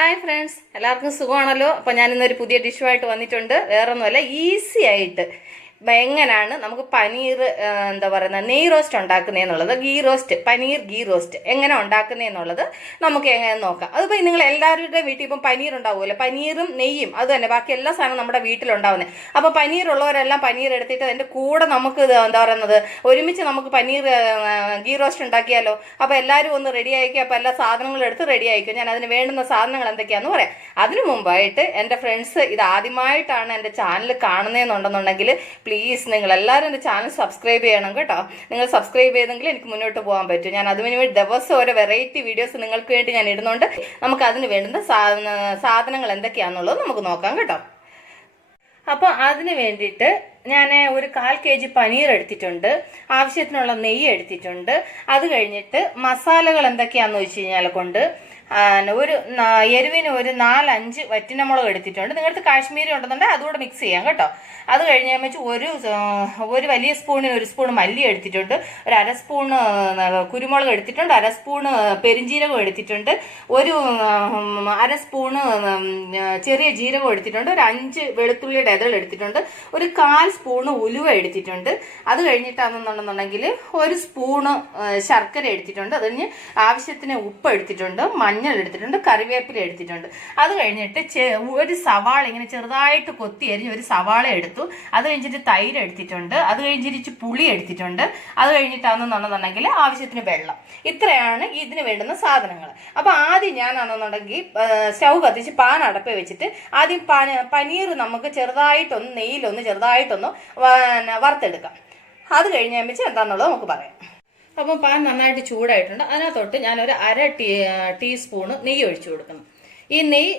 Hi friends, എല്ലാവർക്കും സുഖമാണല്ലോ. അപ്പോൾ ഞാനിന്നൊരു പുതിയ ഡിഷുമായിട്ട് വന്നിട്ടുണ്ട്. വേറൊന്നുമല്ല, ഈസി ആയിട്ട് എങ്ങനെയാണ് നമുക്ക് പനീർ എന്താ പറയുന്നത് നെയ് റോസ്റ്റ് ഉണ്ടാക്കുന്നതെന്നുള്ളത്, ghee roast, paneer ghee roast എങ്ങനെ ഉണ്ടാക്കുന്നതെന്നുള്ളത് നമുക്ക് എങ്ങനെ നോക്കാം. അതിപ്പോൾ നിങ്ങൾ എല്ലാവരുടെ വീട്ടിൽ ഇപ്പം പനീർ ഉണ്ടാവുമല്ലോ, പനീറും നെയ്യും അത് തന്നെ, ബാക്കി എല്ലാ സാധനവും നമ്മുടെ വീട്ടിലുണ്ടാവുന്നത്. അപ്പോൾ പനീറുള്ളവരെല്ലാം പനീർ എടുത്തിട്ട് അതിൻ്റെ കൂടെ നമുക്ക് എന്താ പറയുന്നത് ഒരുമിച്ച് നമുക്ക് പനീർ ഗീ റോസ്റ്റ് ഉണ്ടാക്കിയാലോ. അപ്പോൾ എല്ലാവരും ഒന്ന് റെഡി ആയിക്കും. അപ്പോൾ എല്ലാ സാധനങ്ങളും എടുത്ത് റെഡി ആയിക്കും. ഞാൻ അതിന് വേണ്ടുന്ന സാധനങ്ങൾ എന്തൊക്കെയാണെന്ന് പറയാം. അതിനു മുമ്പായിട്ട് എൻ്റെ ഫ്രണ്ട്സ് ഇത് ആദ്യമായിട്ടാണ് എൻ്റെ ചാനൽ കാണുന്നതെന്നുണ്ടെന്നുണ്ടെങ്കിൽ പ്ലീസ് നിങ്ങൾ എല്ലാവരും എൻ്റെ ചാനൽ സബ്സ്ക്രൈബ് ചെയ്യണം കേട്ടോ. നിങ്ങൾ സബ്സ്ക്രൈബ് ചെയ്തെങ്കിൽ എനിക്ക് മുന്നോട്ട് പോകാൻ പറ്റും. ഞാൻ അതിന് വേണ്ടി ദിവസം ഓരോ വെറൈറ്റി വീഡിയോസ് നിങ്ങൾക്ക് വേണ്ടി ഞാൻ ഇടുന്നുണ്ട്. നമുക്ക് അതിന് വേണ്ടുന്ന സാധനങ്ങൾ എന്തൊക്കെയാണെന്നുള്ളത് നമുക്ക് നോക്കാം കേട്ടോ. അപ്പോൾ അതിന് വേണ്ടിയിട്ട് ഞാൻ ഒരു 1/4 kg പനീർ എടുത്തിട്ടുണ്ട്, ആവശ്യത്തിനുള്ള നെയ്യ് എടുത്തിട്ടുണ്ട്. അത് കഴിഞ്ഞിട്ട് മസാലകൾ എന്തൊക്കെയാണെന്ന് വെച്ച് കഴിഞ്ഞാൽ ഒരു എരിവിന് ഒരു 4-5 വറ്റിനമുളക് എടുത്തിട്ടുണ്ട്. നിങ്ങൾക്ക് കാശ്മീരി ഉണ്ടെന്നുണ്ടെങ്കിൽ അതുകൂടെ മിക്സ് ചെയ്യാം കേട്ടോ. അത് കഴിഞ്ഞ് വെച്ച് ഒരു വലിയ സ്പൂണിന് 1 സ്പൂൺ മല്ലി എടുത്തിട്ടുണ്ട്, ഒരു 1/2 സ്പൂണ് കുരുമുളക് എടുത്തിട്ടുണ്ട്, 1/2 സ്പൂണ് പെരിഞ്ജീരകം എടുത്തിട്ടുണ്ട്, ഒരു 1/2 സ്പൂണ് ചെറിയ ജീരകം എടുത്തിട്ടുണ്ട്, ഒരു 5 വെളുത്തുള്ളിയുടെ ഇതൾ എടുത്തിട്ടുണ്ട്, ഒരു 1/4 സ്പൂണ് ഉലുവ എടുത്തിട്ടുണ്ട്. അത് കഴിഞ്ഞിട്ടാണെന്നുണ്ടെന്നുണ്ടെങ്കിൽ 1 സ്പൂണ് ശർക്കര എടുത്തിട്ടുണ്ട്. അത് കഴിഞ്ഞ് ആവശ്യത്തിന് ഉപ്പ് എടുത്തിട്ടുണ്ട്, മഞ്ഞൾ എടുത്തിട്ടുണ്ട്, കറിവേപ്പില എടുത്തിട്ടുണ്ട്. അത് കഴിഞ്ഞിട്ട് ഒരു സവാള ഇങ്ങനെ ചെറുതായിട്ട് കൊത്തി അരിഞ്ഞ് ഒരു സവാള എടുത്തു. അത് കഴിഞ്ഞിട്ട് തൈര് എടുത്തിട്ടുണ്ട്. അത് കഴിഞ്ഞിട്ട് പുളി എടുത്തിട്ടുണ്ട്. അത് കഴിഞ്ഞിട്ടാണെന്നുണ്ടെന്നുണ്ടെങ്കിൽ ആവശ്യത്തിന് വെള്ളം. ഇത്രയാണ് ഇതിന് വേണ്ടുന്ന സാധനങ്ങൾ. അപ്പൊ ആദ്യം ഞാനാണെന്നുണ്ടെങ്കിൽ സ്റ്റൗ കത്തിച്ച് പാൻ അടപ്പ് വെച്ചിട്ട് ആദ്യം പനീർ നമുക്ക് ചെറുതായിട്ടൊന്ന് നെയ്യിലൊന്ന് ചെറുതായിട്ടൊന്ന് വറുത്തെടുക്കാം. അത് കഴിഞ്ഞാൽ വെച്ച് എന്താണെന്നുള്ളത് നമുക്ക് പറയാം. അപ്പം പാൻ നന്നായിട്ട് ചൂടായിട്ടുണ്ട്. അതിനകത്തോട്ട് ഞാനൊരു 1/2 ടീസ്പൂണ് നെയ്യ് ഒഴിച്ചു കൊടുക്കണം. ഈ നെയ്യ്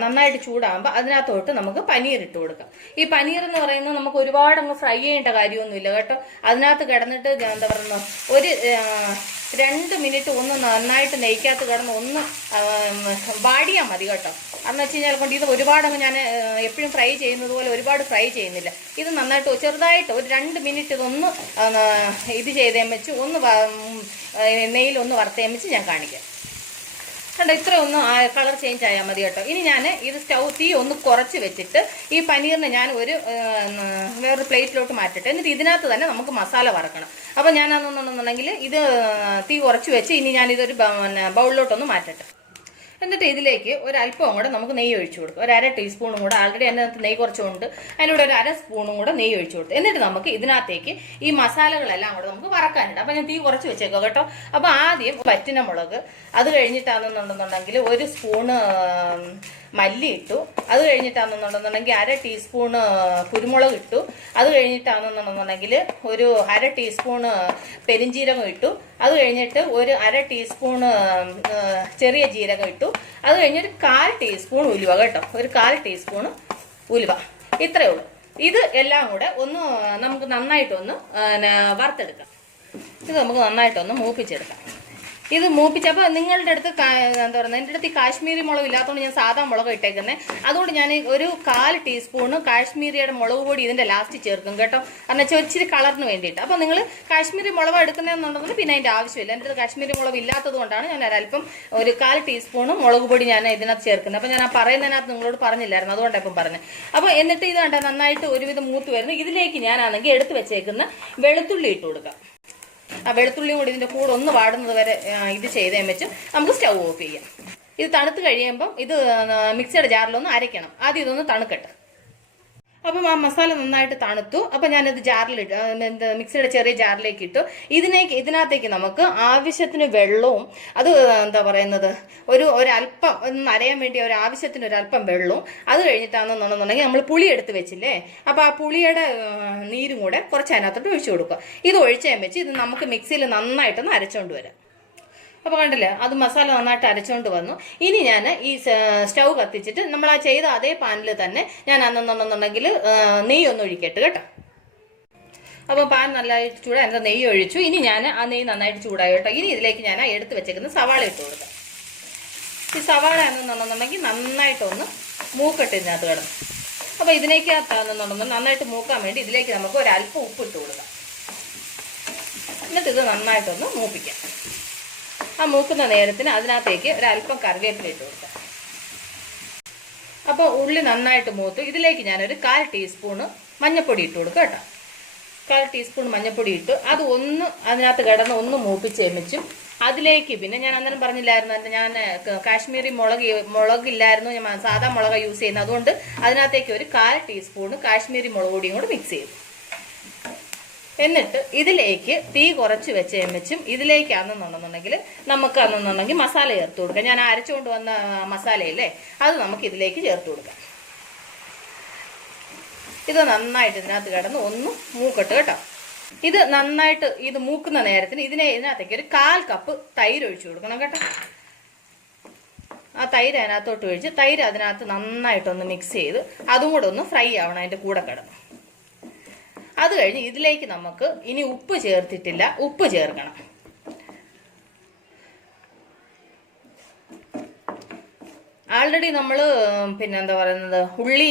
നന്നായിട്ട് ചൂടാകുമ്പോൾ അതിനകത്തോട്ട് നമുക്ക് പനീർ ഇട്ട് കൊടുക്കാം. ഈ പനീർ എന്ന് പറയുന്നത് നമുക്ക് ഒരുപാട് അങ്ങ് ഫ്രൈ ചെയ്യേണ്ട കാര്യമൊന്നുമില്ല കേട്ടോ. അതിനകത്ത് കിടന്നിട്ട് എന്താ പറയുക ഒരു 2 മിനിറ്റ് ഒന്ന് നന്നായിട്ട് നെയ്ക്കകത്ത് കിടന്ന് ഒന്ന് വാടിയാൽ മതി കേട്ടോ. അതെന്ന് വെച്ച് കഴിഞ്ഞാൽ ഇത് ഒരുപാടങ്ങ് ഞാൻ എപ്പോഴും ഫ്രൈ ചെയ്യുന്നത് പോലെ ഒരുപാട് ഫ്രൈ ചെയ്യുന്നില്ല. ഇത് നന്നായിട്ട് ചെറുതായിട്ട് ഒരു 2 മിനിറ്റ് ഇതൊന്ന് ഇത് ചെയ്തേം വെച്ച് ഒന്ന് നെയ്യിലൊന്ന് വറുത്തേം വെച്ച് ഞാൻ കാണിക്കാം. കണ്ടോ, ഇത്രയൊന്ന് കളർ ചേഞ്ച് ആയാൽ മതി കേട്ടോ. ഇനി ഞാൻ ഇത് തീ ഒന്ന് കുറച്ച് വെച്ചിട്ട് ഈ പനീറിനെ ഞാൻ വേറൊരു പ്ലേറ്റിലോട്ട് മാറ്റട്ടെ. എന്നിട്ട് ഇതിനകത്ത് തന്നെ നമുക്ക് മസാല വറക്കണം. അപ്പോൾ ഞാനാണെന്നുണ്ടെന്നുണ്ടെങ്കിൽ ഇത് തീ കുറച്ച് വെച്ച് ഇനി ഞാനിതൊരു ബൗളിലോട്ടൊന്ന് മാറ്റട്ടെ. എന്നിട്ട് ഇതിലേക്ക് ഒരല്പം കൂടെ നമുക്ക് നെയ്യ് ഒഴിച്ചു കൊടുക്കും. ഒരു 1/2 ടീസ്പൂണും കൂടെ, ആൾറെഡി അതിനകത്ത് നെയ്യ് കുറച്ചുകൊണ്ട് അതിലൂടെ ഒരു 1/2 സ്പൂണും കൂടെ നെയ്യ് ഒഴിച്ചു കൊടുത്തു. എന്നിട്ട് നമുക്ക് ഇതിനകത്തേക്ക് ഈ മസാലകളെല്ലാം കൂടെ നമുക്ക് വറക്കാനുണ്ട്. അപ്പം ഞാൻ തീ കുറച്ച് വെച്ചേക്കോ കേട്ടോ. അപ്പോൾ ആദ്യം വറ്റിനമുളക്, അത് കഴിഞ്ഞിട്ടാണെന്നുണ്ടെന്നുണ്ടെങ്കിൽ 1 സ്പൂണ് മല്ലി ഇട്ടു. അത് കഴിഞ്ഞിട്ടാണെന്നുണ്ടെന്നുണ്ടെങ്കിൽ 1/2 ടീസ്പൂണ് കുരുമുളക് ഇട്ടു. അത് കഴിഞ്ഞിട്ടാണെന്നുണ്ടെന്നുണ്ടെങ്കിൽ ഒരു 1/2 ടീസ്പൂണ് പെരിഞ്ജീരകം ഇട്ടു. അത് കഴിഞ്ഞിട്ട് ഒരു 1/2 ടീസ്പൂണ് ചെറിയ ജീരകം ഇട്ടു. അത് കഴിഞ്ഞൊരു 1/4 ടീസ്പൂൺ ഉലുവ കേട്ടോ, ഒരു 1/4 ടീസ്പൂൺ ഉലുവ. ഇത്രയേ ഉള്ളൂ. ഇത് എല്ലാം കൂടെ ഒന്ന് നമുക്ക് നന്നായിട്ടൊന്ന് വറുത്തെടുക്കാം. ഇത് നമുക്ക് നന്നായിട്ടൊന്ന് മൂപ്പിച്ചെടുക്കാം. ഇത് മൂപ്പിച്ചപ്പോൾ നിങ്ങളുടെ അടുത്ത് എന്താ പറയുക, എൻ്റെ അടുത്ത് ഈ കാശ്മീരി മുളക് ഇല്ലാത്തതുകൊണ്ട് ഞാൻ സാധാ മുളക് ഇട്ടേക്കുന്നത്. അതുകൊണ്ട് ഞാൻ ഒരു 1/4 ടീസ്പൂണ് കാശ്മീരിയുടെ മുളക് പൊടി ഇതിൻ്റെ ലാസ്റ്റ് ചേർക്കും കേട്ടോ. കാരണം വെച്ചാൽ ഇച്ചിരി കളറിന് വേണ്ടിയിട്ട്. അപ്പോൾ നിങ്ങൾ കാശ്മീരി മുളക് എടുക്കുന്നതെന്നുണ്ടെങ്കിൽ പിന്നെ അതിൻ്റെ ആവശ്യമില്ല. എൻ്റെ അടുത്ത് കാശ്മീരി മുളക് ഇല്ലാത്തത് കൊണ്ടാണ് ഞാൻ ഒരല്പം ഒരു 1/4 ടീസ്പൂണ് മുളക് പൊടി ഞാൻ ഇതിനകത്ത് ചേർക്കുന്നത്. അപ്പോൾ ഞാൻ ആ പറയുന്നതിനകത്ത് നിങ്ങളോട് പറഞ്ഞില്ലായിരുന്നു, അതുകൊണ്ടാണ് ഇപ്പം പറഞ്ഞത്. അപ്പോൾ എന്നിട്ട് ഇത് കണ്ട നന്നായിട്ട് ഒരുവിധം മൂത്ത് വരുന്നു. ഇതിലേക്ക് ഞാനാണെങ്കിൽ എടുത്ത് വെച്ചേക്കുന്ന വെളുത്തുള്ളി ഇട്ട് കൊടുക്കാം. ആ വെളുത്തുള്ളിയും കൂടി ഇതിൻ്റെ കൂടെ ഒന്ന് വാടുന്നത് വരെ ഇത് ചെയ്തേം വെച്ച് നമുക്ക് സ്റ്റൗ ഓഫ് ചെയ്യാം. ഇത് തണുത്ത് കഴിയുമ്പം ഇത് മിക്സിയുടെ ജാറിലൊന്ന് അരയ്ക്കണം. ആദ്യം ഇതൊന്ന് തണുക്കട്ടെ. അപ്പം ആ മസാല നന്നായിട്ട് തണുത്തു. അപ്പം ഞാനിത് ജാറിലിട്ട് മിക്സിയുടെ ചെറിയ ജാറിലേക്ക് ഇട്ടു. ഇതിനകത്തേക്ക് നമുക്ക് ആവശ്യത്തിന് വെള്ളവും, അത് എന്താ പറയുന്നത് ഒരല്പം ഒന്ന് അരയാൻ വേണ്ടി ആവശ്യത്തിന് ഒരല്പം വെള്ളവും, അത് കഴിഞ്ഞിട്ടാണെന്നുണ്ടെന്നുണ്ടെങ്കിൽ നമ്മൾ പുളി എടുത്ത് വെച്ചില്ലേ, അപ്പോൾ ആ പുളിയുടെ നീരും കൂടെ കുറച്ച് അതിനകത്തോട്ട് ഒഴിച്ചു കൊടുക്കുക. ഇത് ഒഴിച്ചാൽ വെച്ച് ഇത് നമുക്ക് മിക്സിയിൽ നന്നായിട്ടൊന്ന് അരച്ചുകൊണ്ട് വരാം. അപ്പോൾ കണ്ടില്ലേ, അത് മസാല നന്നായിട്ട് അരച്ചുകൊണ്ട് വന്നു. ഇനി ഞാൻ ഈ സ്റ്റൗ കത്തിച്ചിട്ട് നമ്മൾ ആ ചെയ്ത അതേ പാനിൽ തന്നെ ഞാൻ അന്നെന്നുണ്ടെന്നുണ്ടെങ്കിൽ നെയ്യ് ഒന്ന് ഒഴിക്കട്ടെ കേട്ടോ. അപ്പോൾ പാൻ നന്നായിട്ട് ചൂടായി, അതിൻ്റെ നെയ്യ് ഒഴിച്ചു. ഇനി ഞാൻ ആ നെയ്യ് നന്നായിട്ട് ചൂടായി കേട്ടോ. ഇനി ഇതിലേക്ക് ഞാൻ എടുത്ത് വെച്ചേക്കുന്ന സവാള ഇട്ട് കൊടുക്കാം. ഈ സവാള എന്നുണ്ടെന്നുണ്ടെങ്കിൽ നന്നായിട്ടൊന്ന് മൂക്കട്ട് ഇതിനകത്ത് കിടന്നു. അപ്പോൾ ഇതിലേക്കകത്താണെന്നുണ്ടെങ്കിൽ നന്നായിട്ട് മൂക്കാൻ വേണ്ടി ഇതിലേക്ക് നമുക്ക് ഒരല്പം ഉപ്പ് ഇട്ട് കൊടുക്കാം. എന്നിട്ട് ഇത് നന്നായിട്ടൊന്ന് മൂപ്പിക്കാം. ആ മൂക്കുന്ന നേരത്തിന് അതിനകത്തേക്ക് ഒരല്പം കറിവേപ്പില ഇട്ട് കൊടുക്കാം. അപ്പോൾ ഉള്ളി നന്നായിട്ട് മൂത്തു. ഇതിലേക്ക് ഞാനൊരു 1/4 ടീസ്പൂണ് മഞ്ഞൾപ്പൊടി ഇട്ട് കൊടുക്കുക കേട്ടോ. 1/4 ടീസ്പൂൺ മഞ്ഞൾപ്പൊടി ഇട്ട് അത് ഒന്ന് അതിനകത്ത് കിടന്ന് ഒന്ന് മൂപ്പിച്ചേമിച്ചും അതിലേക്ക് പിന്നെ ഞാൻ അന്നേരം പറഞ്ഞില്ലായിരുന്നു, ഞാൻ കാശ്മീരി മുളകില്ലായിരുന്നു, ഞാൻ സാധാ മുളക് യൂസ് ചെയ്യുന്നത്. അതുകൊണ്ട് അതിനകത്തേക്ക് ഒരു 1/4 ടീസ്പൂണ് കാശ്മീരി മുളക് പൊടിയും കൂടെ മിക്സ് ചെയ്തു. എന്നിട്ട് ഇതിലേക്ക് തീ കുറച്ച് വെച്ചും ഇതിലേക്കാണെന്നുണ്ടെന്നുണ്ടെങ്കിൽ നമുക്കാണെന്നുണ്ടെങ്കിൽ മസാല ചേർത്ത് കൊടുക്കാം. ഞാൻ അരച്ചുകൊണ്ട് വന്ന മസാലയില്ലേ, അത് നമുക്ക് ഇതിലേക്ക് ചേർത്ത് കൊടുക്കാം. ഇത് നന്നായിട്ട് ഇതിനകത്ത് കിടന്ന് ഒന്ന് മൂക്കട്ട് കേട്ടോ. ഇത് നന്നായിട്ട് ഇത് മൂക്കുന്ന നേരത്തിന് ഇതിനകത്തേക്ക് ഒരു 1/4 കപ്പ് തൈര് ഒഴിച്ചു കൊടുക്കണം കേട്ടോ. ആ തൈര് അതിനകത്തോട്ട് ഒഴിച്ച് തൈര് അതിനകത്ത് നന്നായിട്ടൊന്ന് മിക്സ് ചെയ്ത് അതും കൂടെ ഒന്ന് ഫ്രൈ ആവണം അതിൻ്റെ കൂടെ കിടന്ന്. അത് കഴിഞ്ഞ് ഇതിലേക്ക് നമുക്ക് ഇനി ഉപ്പ് ചേർത്തിട്ടില്ല, ഉപ്പ് ചേർക്കണം. ആൾറെഡി നമ്മൾ പിന്നെ എന്താ പറയുന്നത് ഉള്ളി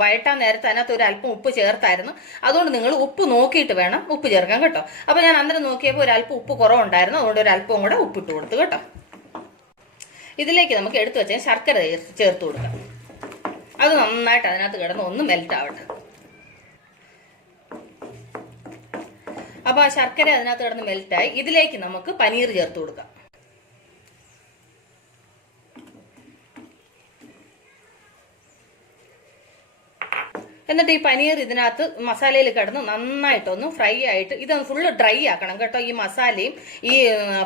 വഴറ്റാൻ നേരത്തെ അതിനകത്ത് ഒരു അല്പം ഉപ്പ് ചേർത്തായിരുന്നു. അതുകൊണ്ട് നിങ്ങൾ ഉപ്പ് നോക്കിയിട്ട് വേണം ഉപ്പ് ചേർക്കാൻ കേട്ടോ. അപ്പോൾ ഞാൻ അന്നേരം നോക്കിയപ്പോൾ ഒരു അല്പം ഉപ്പ് കുറവുണ്ടായിരുന്നു, അതുകൊണ്ട് ഒരു അല്പം കൂടെ ഉപ്പിട്ട് കൊടുത്തു കേട്ടോ. ഇതിലേക്ക് നമുക്ക് എടുത്തു വെച്ചാൽ ശർക്കര ചേർത്ത് കൊടുക്കാം. അത് നന്നായിട്ട് അതിനകത്ത് കിടന്ന് ഒന്ന് മെൽറ്റ് ആവട്ടെ. അപ്പോൾ ആ ശർക്കര അതിനകത്ത് കിടന്ന് മെൽറ്റായി. ഇതിലേക്ക് നമുക്ക് പനീർ ചേർത്ത് കൊടുക്കാം. എന്നിട്ട് ഈ പനീർ ഇതിനകത്ത് മസാലയിൽ കിടന്ന് നന്നായിട്ടൊന്ന് ഫ്രൈ ആയിട്ട് ഇതൊന്ന് ഫുള്ള് ഡ്രൈ ആക്കണം കേട്ടോ. ഈ മസാലയും ഈ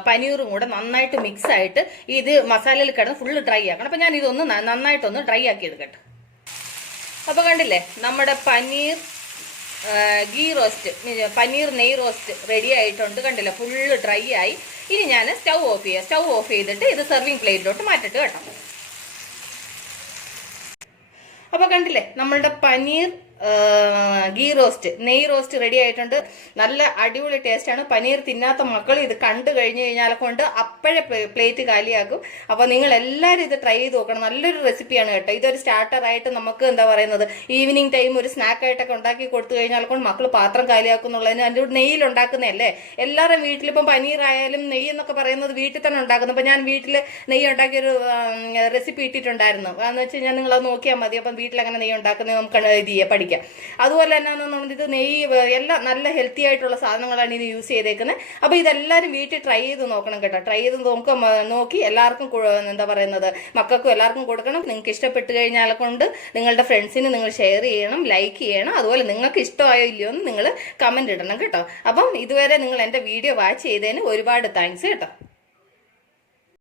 പനീറും കൂടെ നന്നായിട്ട് മിക്സ് ആയിട്ട് ഇത് മസാലയിൽ കിടന്ന് ഫുള്ള് ഡ്രൈ ആക്കണം. അപ്പം ഞാൻ ഇതൊന്ന് നന്നായിട്ടൊന്ന് ഡ്രൈ ആക്കി എടുക്കട്ടെ. അപ്പോൾ കണ്ടില്ലേ നമ്മുടെ പനീർ ഗീ റോസ്റ്റ്, പനീർ നെയ് റോസ്റ്റ് റെഡി ആയിട്ടുണ്ട്. കണ്ടില്ല, ഫുള്ള് ഡ്രൈ ആയി. ഇനി ഞാൻ സ്റ്റൗ ഓഫ് ചെയ്യാം. സ്റ്റൗ ഓഫ് ചെയ്തിട്ട് ഇത് സെർവിങ് പ്ലേറ്റിലോട്ട് മാറ്റിട്ട് കേട്ടോ. അപ്പോൾ കണ്ടില്ലേ നമ്മളുടെ പനീർ ഗീ റോസ്റ്റ് നെയ് റോസ്റ്റ് റെഡി ആയിട്ടുണ്ട്. നല്ല അടിപൊളി ടേസ്റ്റാണ്. പനീർ തിന്നാത്ത മക്കൾ ഇത് കണ്ടു കഴിഞ്ഞു കഴിഞ്ഞാൽ കൊണ്ട് അപ്പോഴേ പ്ലേറ്റ് കാലിയാക്കും. അപ്പോൾ നിങ്ങൾ എല്ലാവരും ഇത് ട്രൈ ചെയ്ത് നോക്കണം. നല്ലൊരു റെസിപ്പിയാണ് കേട്ടോ. ഇതൊരു സ്റ്റാർട്ടറായിട്ട് നമുക്ക് എന്താ പറയുന്നത് ഈവനിങ് ടൈം ഒരു സ്നാക്കായിട്ടൊക്കെ ഉണ്ടാക്കി കൊടുത്തു കഴിഞ്ഞാൽ കൊണ്ട് മക്കൾ പാത്രം കാലിയാക്കും എന്നുള്ളതിന് അതിൻ്റെ നെയ്യിൽ ഉണ്ടാക്കുന്നതല്ലേ. എല്ലാവരും വീട്ടിലിപ്പം പനീറായാലും നെയ്യ് എന്നൊക്കെ പറയുന്നത് വീട്ടിൽ തന്നെ ഉണ്ടാക്കുന്നു. അപ്പം ഞാൻ വീട്ടിൽ നെയ്യ് ഉണ്ടാക്കിയൊരു റെസിപ്പി ഇട്ടിട്ടുണ്ടായിരുന്നു. എന്ന് വെച്ച് കഴിഞ്ഞാൽ നിങ്ങളത് നോക്കിയാൽ മതി. അപ്പം വീട്ടിൽ അങ്ങനെ നെയ്യ് ഉണ്ടാക്കുന്നത് നമുക്ക് ഇത് ചെയ്യാം, പഠിക്കാം. അതുപോലെ തന്നെ ഇത് നെയ്യ് എല്ലാം നല്ല ഹെൽത്തി ആയിട്ടുള്ള സാധനങ്ങളാണ് ഇത് യൂസ് ചെയ്തേക്കുന്നത്. അപ്പോൾ ഇതെല്ലാവരും വീട്ടിൽ ട്രൈ ചെയ്ത് നോക്കണം കേട്ടോ. ട്രൈ ചെയ്ത് നോക്കി എല്ലാവർക്കും എന്താ പറയുന്നത് മക്കൾക്കും എല്ലാവർക്കും കൊടുക്കണം. നിങ്ങൾക്ക് ഇഷ്ടപ്പെട്ട് കഴിഞ്ഞാൽ കൊണ്ട് നിങ്ങളുടെ ഫ്രണ്ട്സിന് നിങ്ങൾ ഷെയർ ചെയ്യണം, ലൈക്ക് ചെയ്യണം. അതുപോലെ നിങ്ങൾക്ക് ഇഷ്ടമായോ ഇല്ലയോ എന്ന് നിങ്ങൾ കമൻറ്റ് ഇടണം കേട്ടോ. അപ്പം ഇതുവരെ നിങ്ങൾ എൻ്റെ വീഡിയോ വാച്ച് ചെയ്തതിന് ഒരുപാട് താങ്ക്സ് കേട്ടോ.